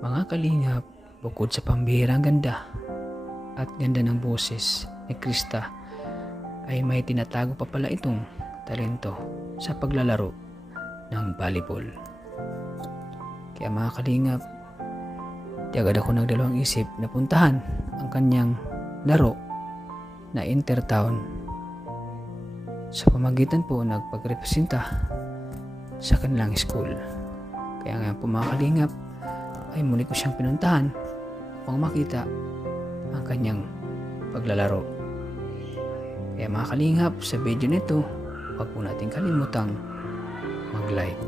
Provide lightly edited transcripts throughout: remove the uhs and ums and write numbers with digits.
Mga kalingap, bukod sa pambihirang ganda at ganda ng boses ni Krista, ay may tinatago pa pala itong talento sa paglalaro ng volleyball. Kaya mga kalingap, di agad ako nagdalawang isip na puntahan ang kanyang laro na Intertown sa pamagitan po nagpagrepresenta sa kanilang school. Kaya ngayon po mga kalingap, ay muli ko siyang pinuntahan upang makita ang kanyang paglalaro. Kaya mga kalingap, sa video nito, huwag po natin kalimutang mag-like.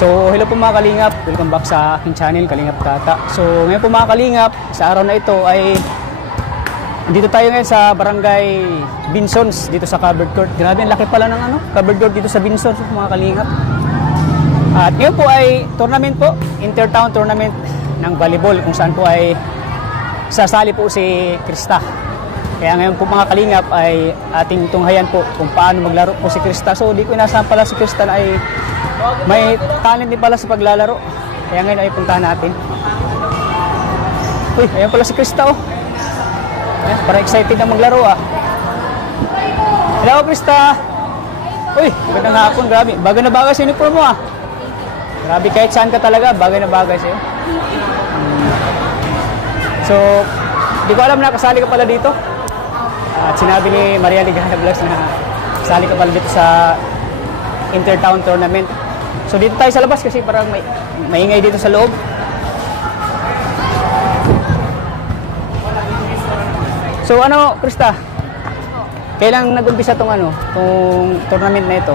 So, hello po mga Kalingap. Welcome back sa aking channel, Kalingap Tata. So, ngayon po mga Kalingap, sa araw na ito ay dito tayo ngayon sa Barangay Binsons, dito sa Covered Court. Grabe, ang laki pala ng Covered Court dito sa Binsons, mga Kalingap. At ngayon po ay tournament po, Intertown Tournament ng volleyball, kung saan po ay sasali po si Krista. Kaya ngayon po mga Kalingap ay ating tunghayan po kung paano maglaro po si Krista. So, di ko inasahan pala si Krista na ay may talent din pala sa paglalaro. Kaya ngayon ay puntahan natin. Uy, ayan pala si Krista oh. Ayan, parang excited na maglaro ah. Hello Krista. Uy, magandang hapon, grabe. Bagay na bagay sa uniform mo ah. Grabe, kahit saan ka talaga, bagay na bagay sa'yo. So, di ko alam na kasali ka pala dito. At sinabi ni Maria Ligaya Vlogs na kasali ka pala dito sa Intertown Tournament. So dito tayo sa labas kasi parang maingay dito sa loob. So Krista? Kailan nag-umpisa tong tournament na ito?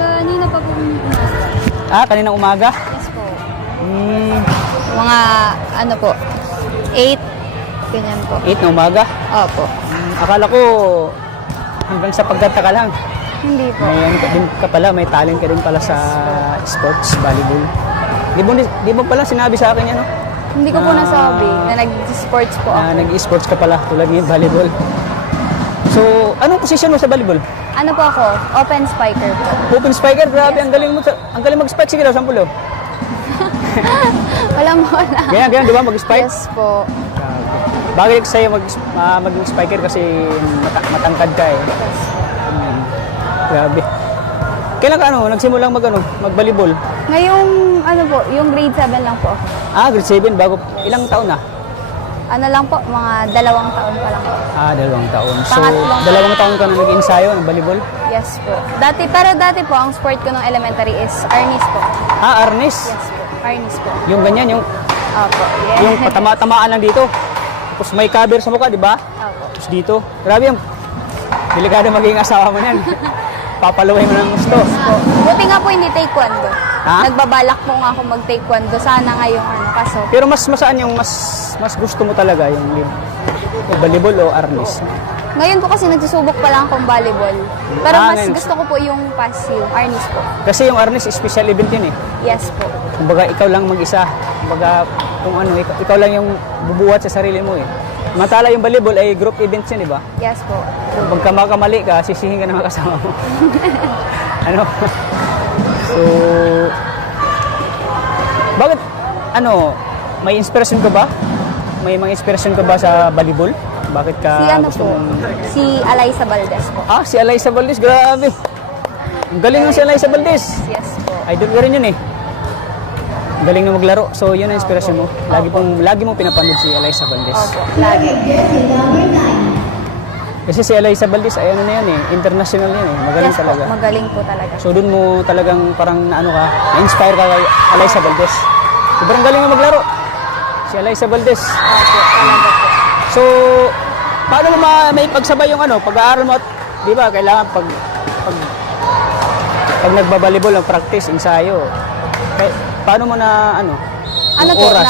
Kanina pa po umaga. Ah, kaninang umaga? Yes po. Mga po, 8, ganyan po. 8 na umaga? Opo. Akala ko hanggang sa pagkanta ka lang. Hindi po. May talent ka din pala sa sports, volleyball. Di mo pala sinabi sa akin yan, no? Hindi ko po nasabi na nag-sports po ako. Nag-sports ka pala, tulad ngayon, volleyball. So, anong position mo sa volleyball? Ano po ako? Open spiker po. Open spiker, grabe, ang galing mag-spike. Sige daw, sampulo. Walang wala. Ganyan, di ba, mag-spike? Yes po. Bagay sa'yo mag-spiker kasi matangkad ka eh. Grabe. Kailan ka nagsimulang mag-volleyball? Ngayong yung grade 7 lang po ako. Ah, grade 7, bago, ilang taon na? Ano lang po, mga 2 taon pa lang po. Ah, 2 taon. So, Pangatlong 2 taon ka na nag-ensayo ng volleyball? Yes po. Pero dati po, ang sport ko nung elementary is arnis po. Ah, arnis? Yes po. Arnis po. Yung ganyan, Opo. Yes. yung patama-tamaan lang dito. Tapos may cover sa mukha, di ba? Opo. Tapos dito. Grabe yung delikado maging asawa mo yan. Papaluhin mo ng gusto. Buti nga po hindi taekwondo. Ha? Nagbabalak po nga ako mag-taekwondo. Sana ngayong kaso. Pero masaan yung mas gusto mo talaga yung volleyball o arnis? Ngayon po kasi nagsusubok pa lang akong volleyball. Pero mas ngayon. gusto ko po yung yung arnis po. Kasi yung arnis, special event yun eh. Yes po. Kumbaga ikaw lang mag-isa. Kumbaga kung ikaw lang yung bubuhat sa sarili mo eh. Matala yung volleyball ay group events yun, di ba? Yes po. Pag makamali ka, sisihin ka ng mga kasama mo. So, bakit, may inspiration ka ba? May mga inspiration ka ba sa volleyball? Bakit ka Si si Alaysa Valdez po. Ah, si Alaysa Valdez, grabe. Ang galing ng si Alaysa Valdez. Yes po. Idol ka rin yun eh. Ang galing na maglaro. So, yun ang inspiration mo. Lagi mong pinapanood si Alaysa Valdez. Opo. Lagi. Kasi si Eliza Valdez ay ano na yan eh, international yan eh. Magaling Yes po, talaga. magaling po talaga. So doon mo talagang parang ano ka, na-inspire ka kay Eliza Valdez. Sobrang galing na maglaro. Si Eliza Valdez. Opo, talaga po. So, paano mo may pagsabay yung ano, pag-aaral mo at, di ba, kailangan pag nagbabalibol ang practice, ensayo. Kaya, paano mo na ano, Ano yung po, oras?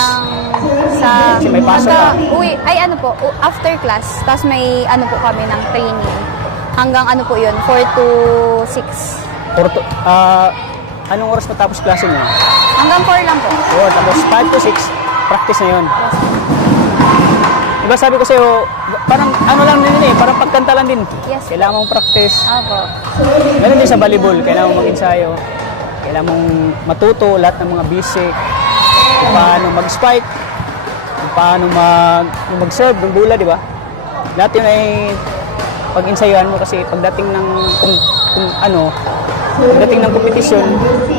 sa... Kasi may pasok ka. After class, tapos may ano po kami ng training. Hanggang ano po yun, 4 to 6. Anong oras matapos klase niyo? Hanggang 4 lang po. Oo, tapos 5 to 6, practice na yun. Diba sabi ko sa'yo, parang ano lang din eh, parang pagkanta lang din. Yes. Kailangan mong practice. Opo. Ganun din sa volleyball, kailangan mong mag-ensayo. Kailangan mong matuto lahat ng mga basic. Kung paano mag-spike, kung paano mag-serve ng bola, di ba? Lahat yun ay pag-ensayuhan mo kasi pagdating ng pagdating ng kompetisyon,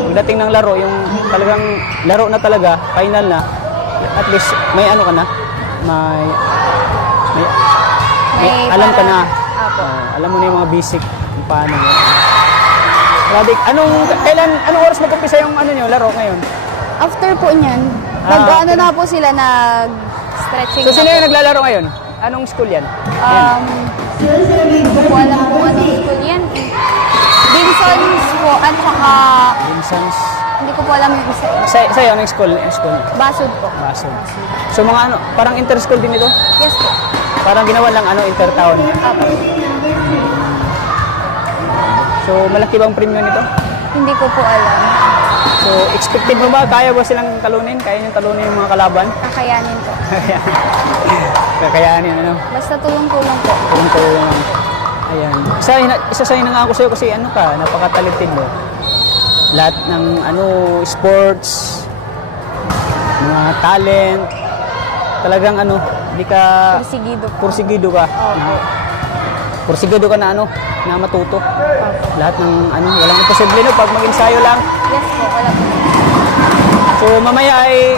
pagdating ng laro, yung talagang laro na talaga, final na, at least may ano ka na, may alam ka na. Opo. Alam mo na yung mga basic kung paano. Grabe, anong oras mag-umpisa yung ano nyo, laro ngayon? After po niyan, nag-ano na po sila, nag-stretching So, sino na yung po. naglalaro ngayon? Anong school yan? Hindi ko po alam kung anong school yan. Vincent's po, at saka, Vincent's. hindi ko po alam yung isa. Sa'yo, anong school? School? Basud po. Basod. So, mga ano, parang inter-school din ito? Yes po. Parang ginawa lang ano, inter-town. Opo. So, malaki bang premium nito? Hindi ko po alam. So, expected mo ba? Kaya ba silang talunin? Kaya nyo talunin yung mga kalaban? Kakayanin po. Kakayanin, ano? Basta tulong-tulong po. Tulong-tulong lang. Ayan. Isa sa hinangako sa'yo kasi ano ka, napaka-talented mo. Lahat ng ano, sports, mga talent, talagang ano, hindi ka Porsigido po. pursigido ka. Opo. Pursigido ka na ano, na matuto. Lahat ng ano, walang imposible no pag mag-ensayo lang. Yes po, wala po. So mamaya ay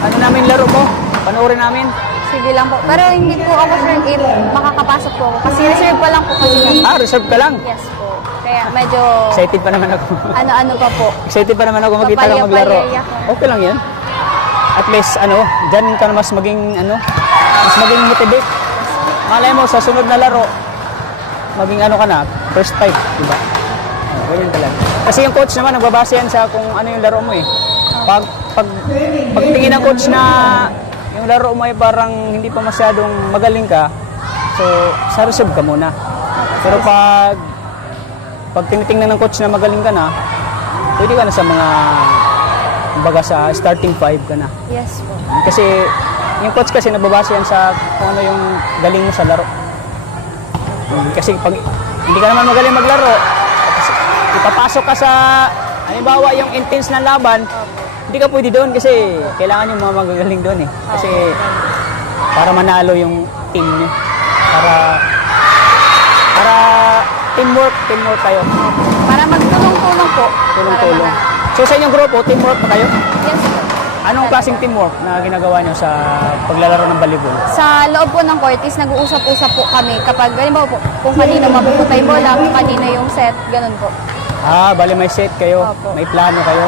ano namin laro mo, panoorin namin. Sige lang po. Pero hindi po ako sure if makakapasok po ako. Kasi reserve pa lang po kasi kami. Reserve ka lang. Yes po. Kaya medyo Excited pa naman ako. ano-ano pa po. Excited pa naman ako makita kang maglaro. Papalya-palya ako. Okay lang 'yan. At least ano, diyan ka na mas maging ano, mas maging motivate. Malay mo sa sunod na laro, maging ano ka na, first five, di ba? Ganyan talaga. Kasi yung coach naman, nagbabase yan sa kung ano yung laro mo eh. Pagtingin ng coach na yung laro mo ay parang hindi pa masyadong magaling ka, so sa reserve ka muna. Pero pag tinitingnan ng coach na magaling ka na, pwede ka na sa mga, baga sa starting five ka na. Yes po. Kasi yung coach kasi nababase yan sa kung ano yung galing mo sa laro. Kasi pag hindi ka naman magaling maglaro, ipapasok ka sa, halimbawa yung intense na laban, hindi ka pwede doon kasi kailangan yung mga magagaling doon eh. Kasi para manalo yung team niyo. Para teamwork tayo. Para magtulong-tulong po. Tulong-tulong. Para So sa inyong grupo, teamwork pa kayo? yes po. Anong klaseng teamwork na ginagawa niyo sa paglalaro ng volleyball? Sa loob po ng court is nag-uusap-usap po kami kapag halimbawa po kung kanino mapupunta yung bola, kung kanino yung set, ganun po. Bali may set kayo, Opo. may plano kayo.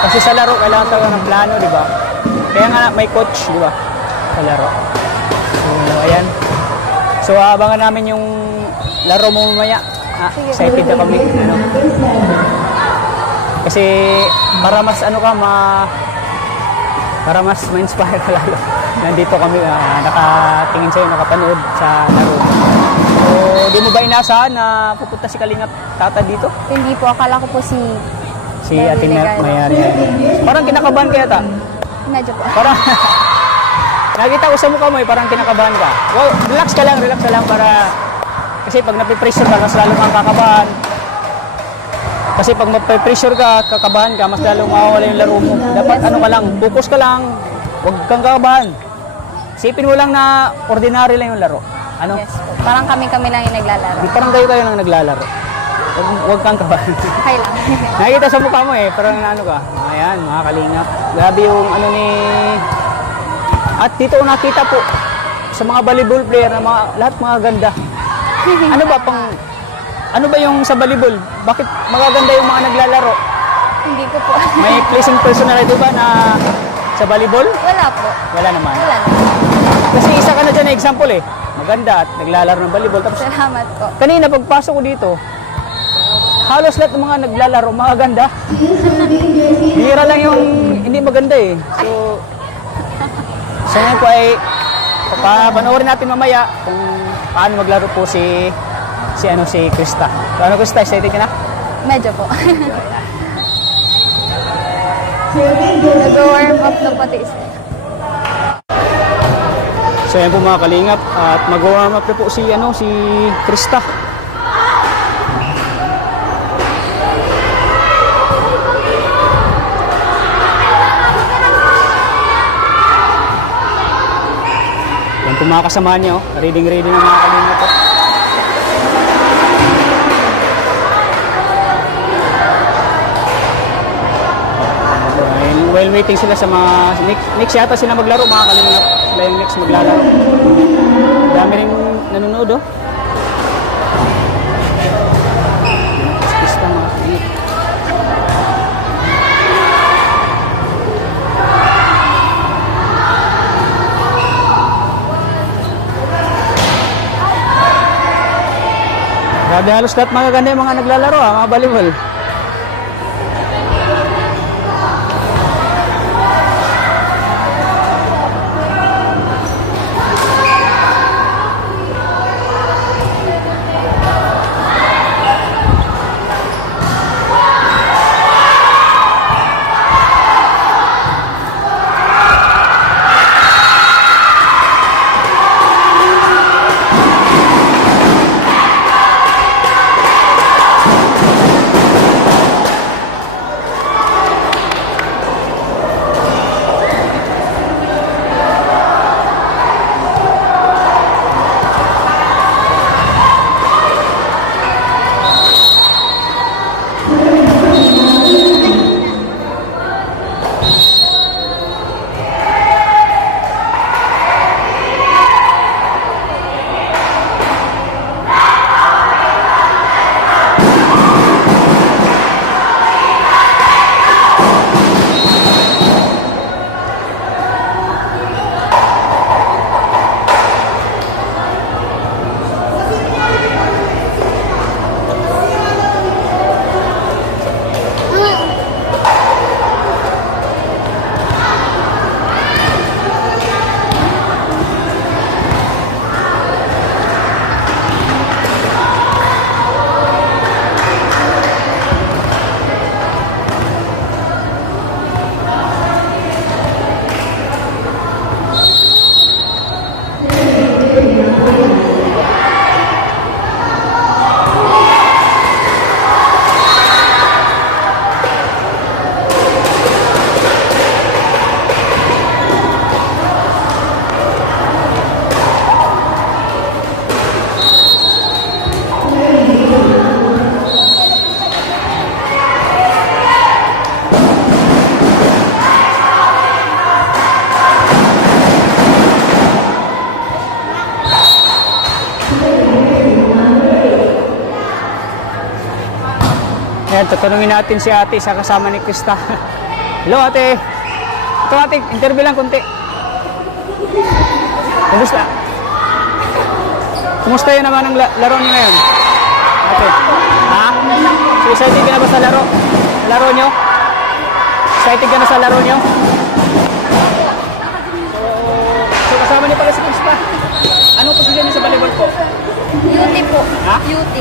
Kasi sa laro, kailangan talaga ng plano, di ba? Kaya nga may coach, di ba? Sa laro. So, ayan. So, abangan namin yung laro mo mamaya. Sige. Excited na kami. Ano? Kasi, para mas ano ka, para mas ma-inspire ka lalo. Nandito kami, nakatingin sa'yo, nakapanood sa laro. So, di mo ba inasahan na pupunta si Kalingap Tata dito? Hindi po, akala ko po si Ating Mayari. Parang kinakabahan kaya ta? Medyo po. Parang, nakita ko sa mukha mo parang kinakabahan ka. Well, relax ka lang para, kasi pag napipressure ka, mas lalo kang kakabahan. Kasi pag mapipressure ka, kakabahan ka, mas lalo mawawala yung laro mo. Dapat ano ka lang, focus ka lang, huwag kang kakabahan. Isipin mo lang na ordinary lang yung laro. Ano? Yes po. Parang kami-kami lang yung naglalaro. Di parang kayo lang naglalaro. Huwag kang kabahan. Okay lang. Nakikita sa mukha mo parang ano ka. Ayan, mga kalingap. Grabe yung ano ni... At dito nakita po sa mga volleyball player na lahat mga ganda. Ano ba yung sa volleyball? Bakit magaganda yung mga naglalaro? Hindi ko po. May pleasing personality ba na sa volleyball? Wala po. Wala naman. Wala na. Kasi isa ka na dyan na example eh. Maganda at naglalaro ng volleyball. Tapos Salamat po. kanina pagpasok ko dito, halos lahat ng mga naglalaro, mga ganda. Bihira lang yung hindi maganda eh. So ngayon po ay papanoorin natin mamaya kung paano maglaro po si Krista. So, ano Krista, excited ka na? Medyo po. Nag-warm up na pati isa. So yan po mga kalingap at mag-warm up na po si Krista. Yan po mga kasama niya, ready na mga kalingap po. While waiting sila sa mga next yata sila maglaro mga kalingap. Sila yung next maglalaro. Dami rin nanonood oh. Krista mga kalingap. Grabe halos lahat magaganda yung mga naglalaro mga volleyball. Ayan, tatanungin natin si ate sa kasama ni Krista. Hello ate. Ito ate, interview lang konti. Kumusta? Kumusta yun naman ang laro niyo ngayon? Ate. Ha? So excited ka na ba sa laro? Laro niyo? Excited ka na sa laro niyo? So kasama niyo pala si Krista. Anong posisyon niyo sa volleyball po? UT po. Ha? UT.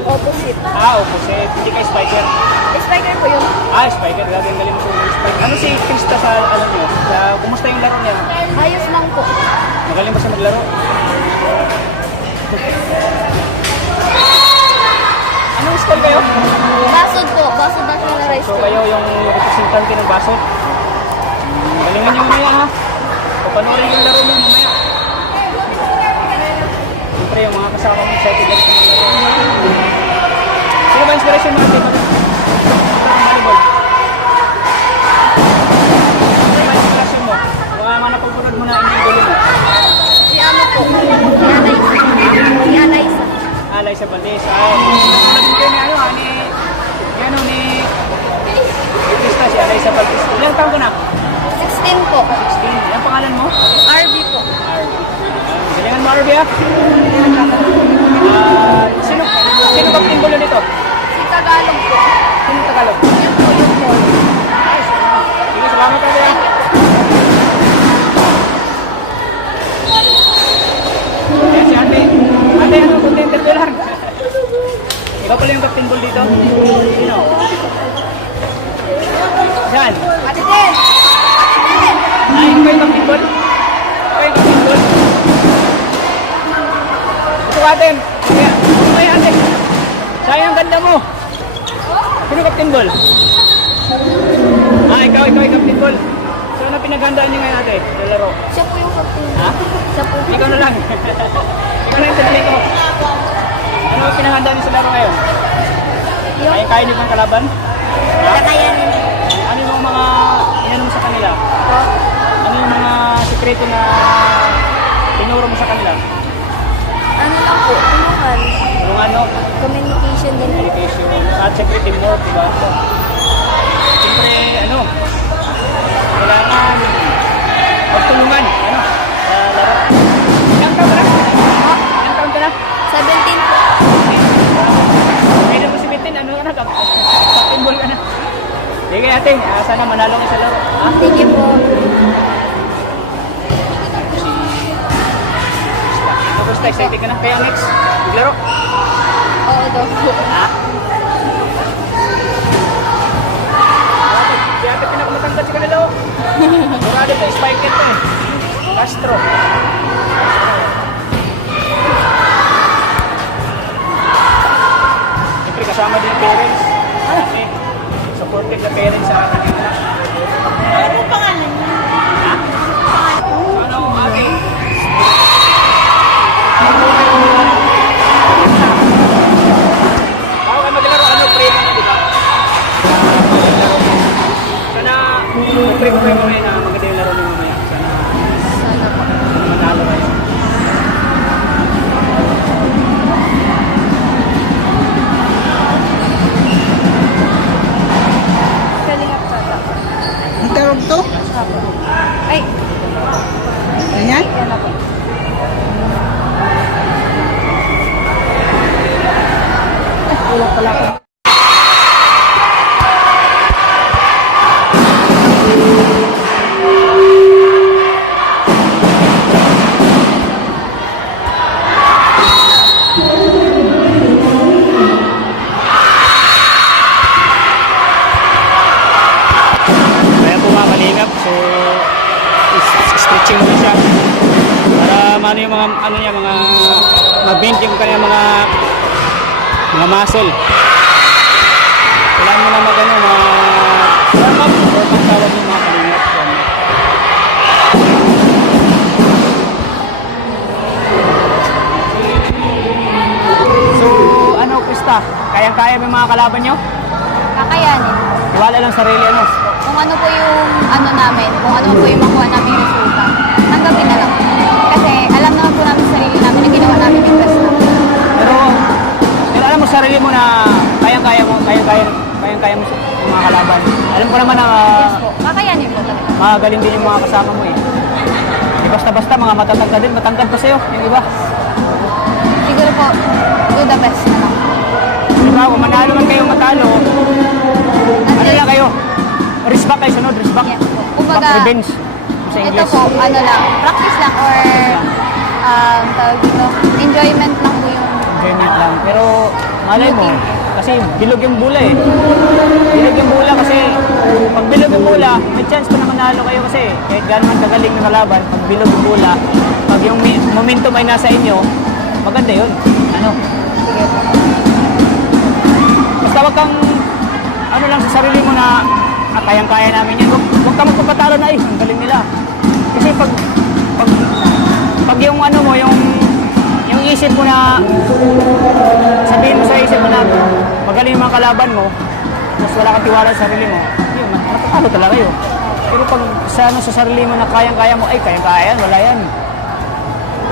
Opposite. Opposite. Hindi ka spiker. Spiker po yun. Spiker. Galing mo po yung spiker. Ano si Krista sa ano niyo? Kumusta yung laro niya? Ayos lang po. Magaling ba siya maglaro? Anong school kayo? Basod po. Basod National High So School. kayo yung representante ng Basod. Galingan niyo mamaya ha. Papanoorin yung laro niyo mamaya. Siyempre yung mga kasama mo excited na sa mga laro. Sino ba inspiration mo natin? Volleyball. Sino ba inspiration mo? Mga napagpagod mo na yung galing mo. Yes. Naging kayo ni ano, ni Krista, si Alaysa Bautista. Ilang taon ka na? 16 po. 16. Ang pangalan mo? RB po. Galingan mo, RB, ha? Sino kapatid mo nito? Si Tagalog po. Sino Tagalog? Yan po yung po. Nice. Sige, salamat, RB, ha? Ayan si ate. Ate, ano? Contender ko lang. Ikaw pala yung captain ball dito? Sino? Saan? Ate Ted! Ay, ikaw yung captain ball? Ikaw yung captain ball? Ito ate. Ay, ate. Sayang ang ganda mo. Sino captain ball? Ikaw yung captain ball. So, ano pinaghandaan niyo ngayon ate? Lalaro? Siya po yung captain. Ha? Siya po. Ikaw na lang. Ikaw na yung tinalik ko. Ano ang pinaghandaan niyo sa laro ngayon? Yung Kaya niyo bang kalaban? kakayanin. Ano yung mga inano mo sa kanila? Po. Ano yung mga sekreto na tinuro mo sa kanila? Ano lang po, tulungan. Yung ano? Communication din po. Communication. At siyempre teamwork, di ba? Siyempre, ano? Kailangan magtulungan. Ano? Sa laro. Ilang taon ka na? Ilang taon ka na? 17 po. Kailan mo si Bitin? Ano ka na? Captain ball ka na. Sige natin, sana manalo ka sa laro. Ha? Sige po. Basta excited ka na. Kaya next, maglaro. Oo daw po. Ha? Di ate pinakamatangkad sa kanila. Murado pa, spike it eh. Castro. Siyempre kasama din yung parents. Kasi supportive na parents sa kanila. Ano po pangalan niya? Ha? Ano mo ate? Ako kayo maglaro, ano, pray mo na, di ba? Sana, pray mo kayo mamaya na maganda yung laro niyo mamaya. Sana po. Manalo kayo. Kalingap kata. Ang tawag to? Ay, Ayan? yan na po. Wala pala ko. Kaya po mga kalingap, so stretching mo siya para ano yung mga ano niya, mga mag-bend yung kanyang mga muscle. Kailangan mo na mag-ano, warm up tawag ng mga kalingap. So ano Krista, kayang-kaya mo yung mga kalaban nyo? Kakayanin. Wala lang sarili ano. Kung ano po yung ano namin, kung ano po yung makuha namin yung resulta, tanggapin na lang. Kasi alam naman po namin sa sarili namin na ginawa namin yung best namin. Pero alam mo sa sarili mo na kayang-kaya mo yung mga kalaban. Alam ko naman na Yes po, kakayanin po talaga. magaling din yung mga kasama mo eh. Di basta-basta mga matatangkad din, matangkad pa sa'yo, yung iba. Siguro po, do the best na lang. Di ba, kung manalo man kayong matalo, ano lang kayo? Respect kayo, sunod, respect. Yes po. Kumbaga, Back revenge sa ito English. po, ano lang, practice lang or tawag dito, enjoyment lang po yung Enjoyment lang. Pero malay mo, kasi bilog yung bula eh. Bilog yung bula kasi pag bilog yung bula, may chance pa na manalo kayo kasi kahit gano'n man kagaling na kalaban, pag bilog yung bula, pag yung momentum ay nasa inyo, maganda yun. Ano? sige po. Basta wag kang ano lang sa sarili mo na kayang-kaya namin yan. Huwag ka magpapatalo na ang galing nila. Kasi pag yung ano mo, yung isip mo na sabihin mo sa isip mo na magaling yung mga kalaban mo, mas wala kang tiwala sa sarili mo, yun, matatalo talaga yun. Pero pag sa sarili mo na kayang-kaya mo, ay kayang-kaya yan, wala yan.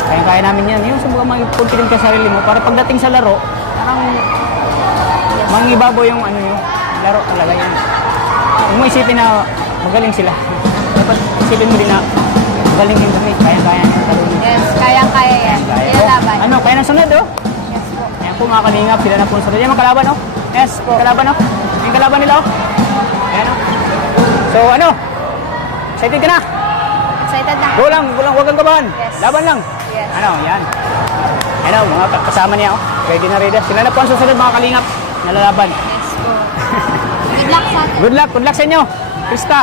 Kayang-kaya namin yan. Yung sa mga confident ka sa sarili mo, para pagdating sa laro, parang mangibabaw yung ano yung laro talaga yan. Huwag mo isipin na magaling sila. Dapat isipin mo din na magaling din kami. Kaya-kaya yung laro nila. Yes, kayang-kaya yan. Kaya. Ilalaban. Ano, kaya nang sunod oh. Yes po. Ayan po mga kalingap, sila na po sunod. Yan mga kalaban oh. Yes, po. Kalaban oh. Yung kalaban nila oh. Ayan oh. So ano? Excited ka na? Excited na. Go lang, huwag kang kabahan. Yes. Laban lang. Yes. Ano, yan. Ano, mga kasama niya oh. Ready na ready. Sila na po ang susunod mga kalingap. Nalalaban. Yes po. Good luck sa atin. Good luck sa inyo. Krista.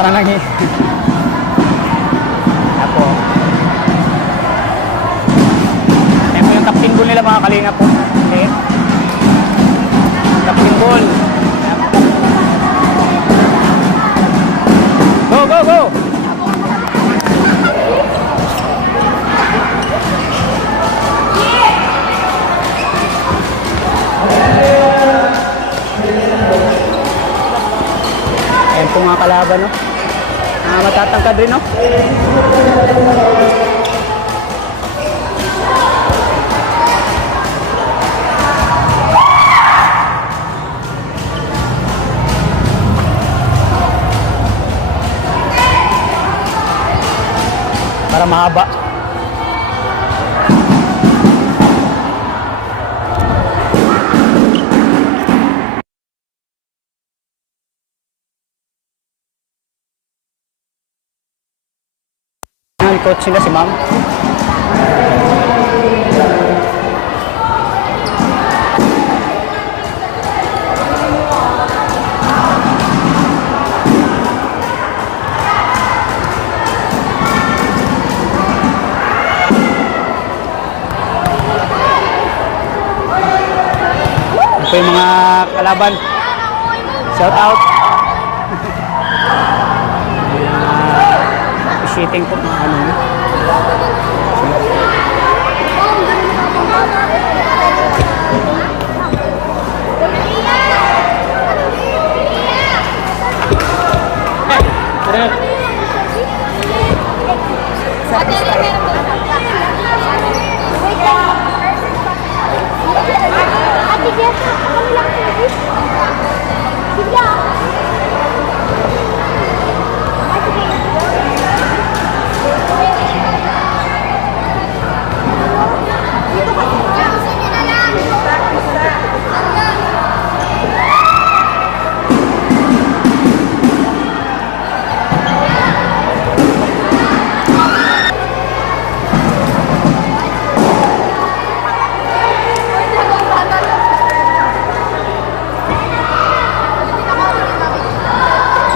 Parang lagi. Ako. Ayan po yung captain goal nila mga kalingap po. Okay. Captain goal. Go, go, go! Ayan po mga kalaban, no? Matatangkad rin, no? Para mahaba. Coach sila si ma'am. Ito yung mga kalaban. Shout out. Appreciating po mga ano.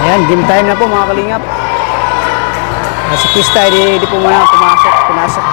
Ayan, game time na po mga kalingap. Si Krista, di po muna pumasok.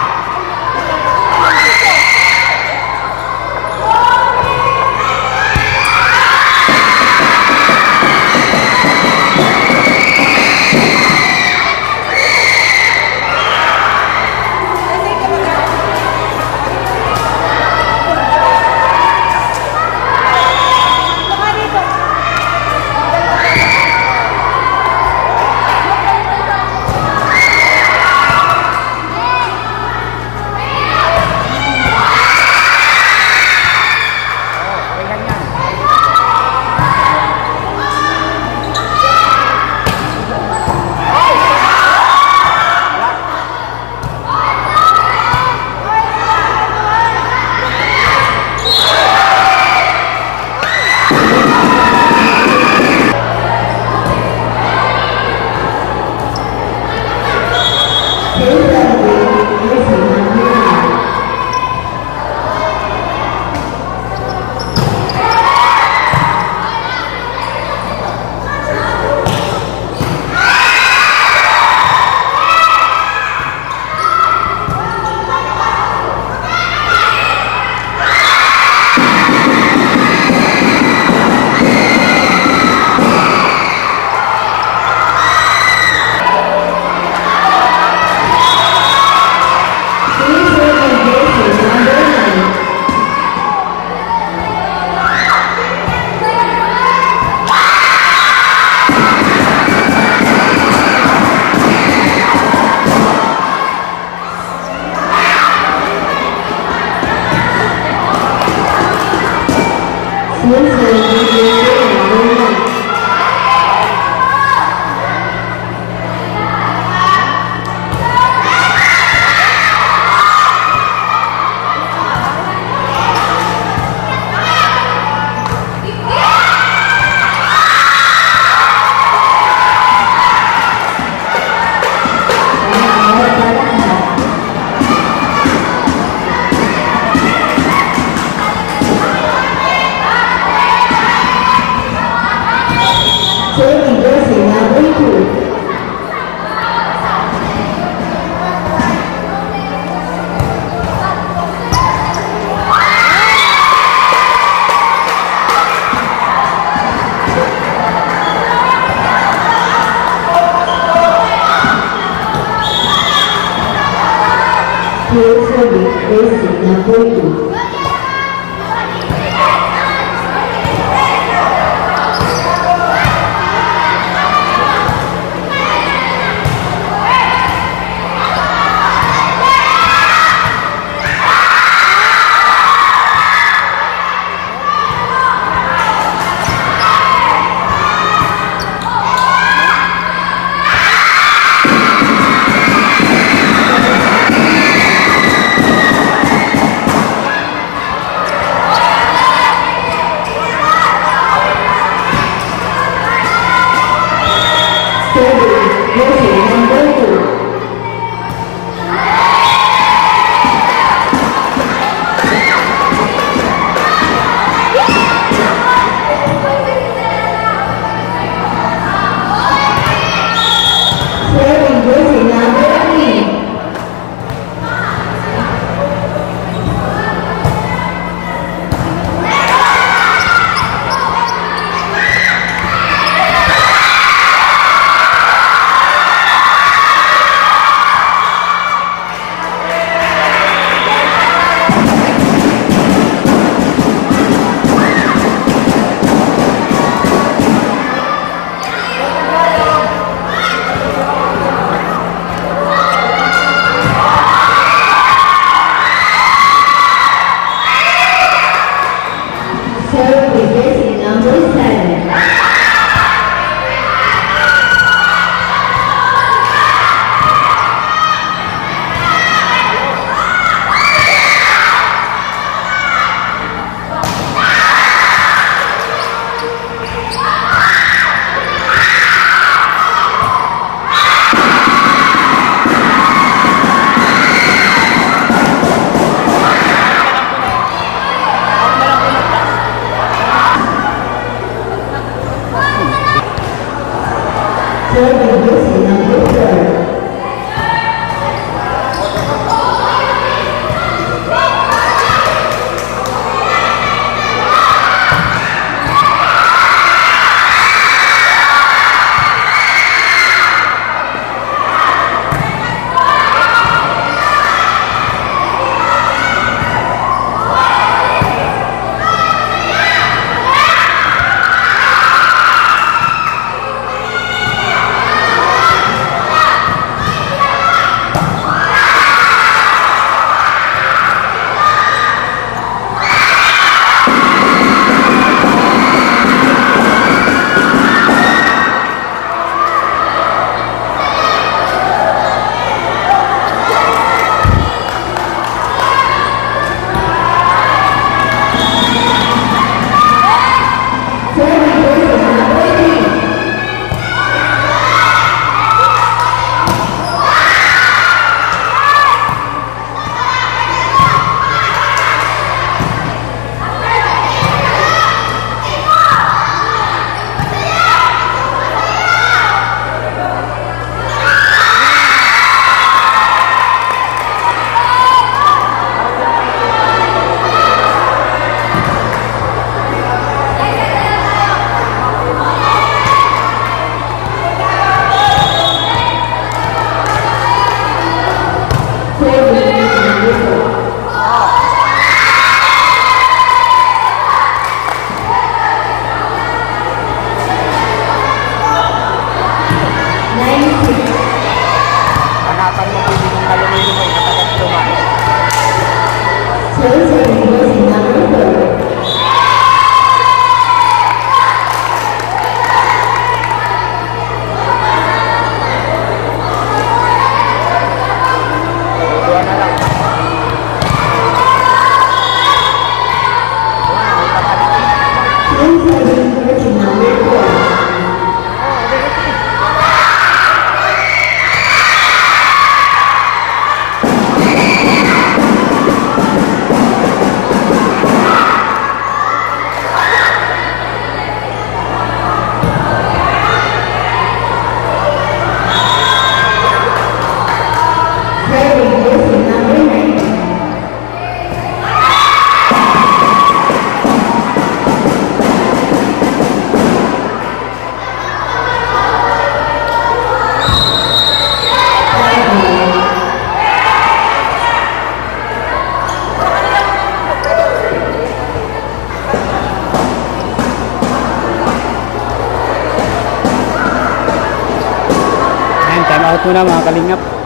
Salamat muna mga kalingap.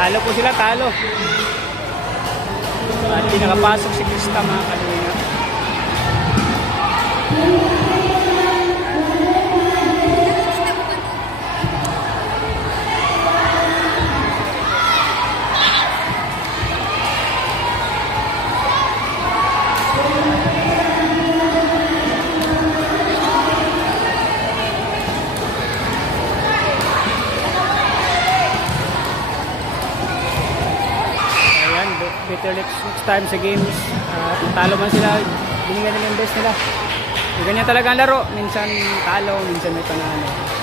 Talo po sila, talo. At di nakapasok si Krista mga kalingap. Better next time sa games. Talo man sila, binigyan nila yung best nila. Ganyan talaga ang laro. Minsan talo, minsan may panalo.